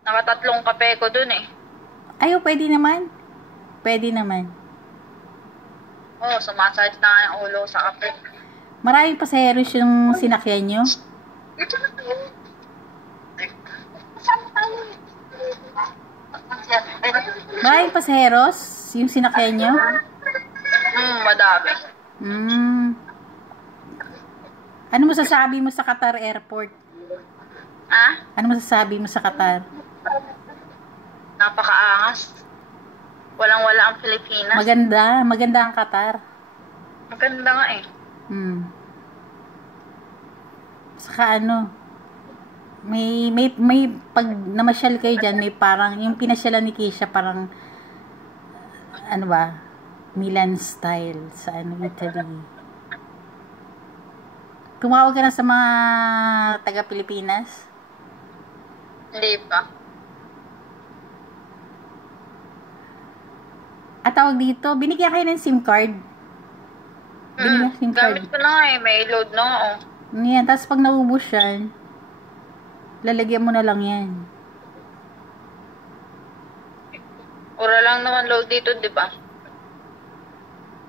Nakatatlong kape ko dun eh. Ayo, pwede naman. Pwede naman. Oo, sumasayad na nga yung ulo sa kape. Maraming pasaheros yung sinakyan nyo? Maraming pasaheros yung sinakyan nyo? Madami. Ano masasabi mo sa Qatar Airport? Ano masasabi mo sa Qatar? Napakaangas. Walang-wala ang Pilipinas. Maganda ang Qatar. Maganda nga eh. Saka ano, may pag namasyal kayo dyan, may parang, yung pinasyalan ni Keisha parang, ano ba, Milan style sa Italy. Tumawag ka na sa mga taga-Pilipinas? Hindi pa. At tawag dito, binigyan kayo ng SIM card. Gamit ko na nga eh, may load na nga oh. Yan, tapos pag naubos yan, lalagyan mo na lang yan. Mura lang naman load dito, di ba?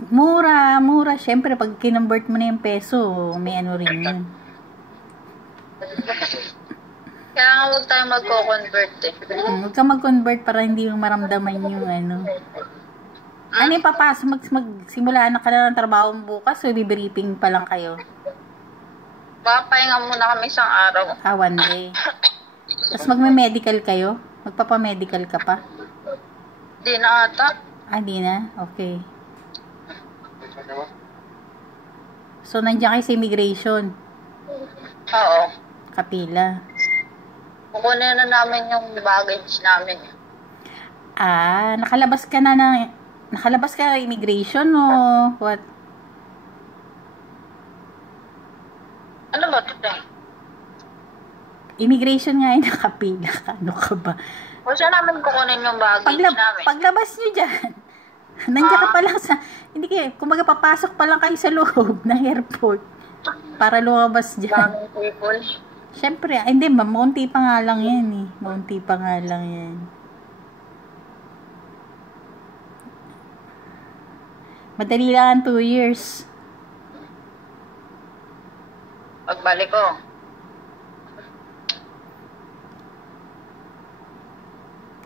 Mura. Siyempre, pag kinonvert mo na yung peso, may ano rin yun. Kaya nga huwag tayong magko-convert eh. Huwag ka mag-convert para hindi mo maramdaman yung ano. Ano yung papasok? Magsimula na ka na ng trabaho bukas o i-briefing pa lang kayo? Papahinga muna kami isang araw. One day. Tapos magme-medical kayo? Magpapa-medical ka pa? Di na ata. Di na? Okay. So, nandiyan kayo sa immigration? Oo. Kapila. Kukunin na namin yung baggage namin. Nakalabas ka na immigration o what? Ano ba ito eh? Immigration nga nakapila ka. Ano ka ba? O siya namin kukunin yung baggage namin. Paglabas nyo dyan, nandiyan ka pa lang sa, hindi kayo, kumbaga papasok pa lang kayo sa loob ng airport para lumabas dyan. Daming people. Siyempre, hindi ba, maunti pa nga lang yan eh. Maunti pa nga lang yan. Madali lang 2 years. Pagbalik ko.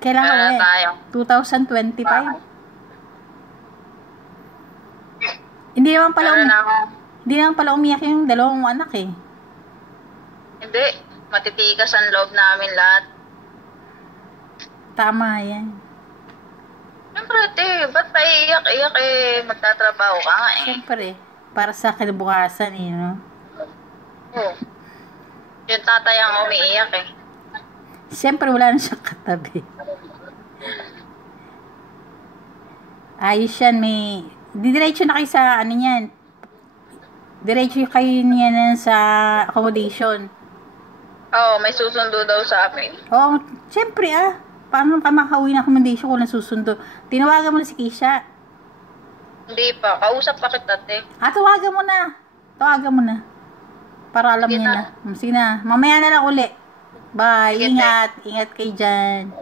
Kailan ka uwi? Tayo. 2025? Hindi naman pala umiyak yung dalawang anak eh. Hindi. Matitigas ang loob namin lahat. Tama yan. Siyempre, ba't pa iyak-iyak eh? Magtatrabaho ka nga eh. Siyempre, para sa kinabukasan eh, no? Oo. Yung tatay ang umiiyak eh. Siyempre, wala na siyang katabi. Ayos yan, didiretso na kayo sa, ano yan, diretso kayo niyan sa accommodation. Oo, may susundo daw sa amin. Oo, siyempre paano ka makauwi ng accommodation kung nasusundo? Tinawagan mo na si Keisha. Hindi pa, kausap pa kita, te. Tawagan mo na. Para alam niya na. Sige na, mamaya na lang uli. Bye, ingat kayo dyan.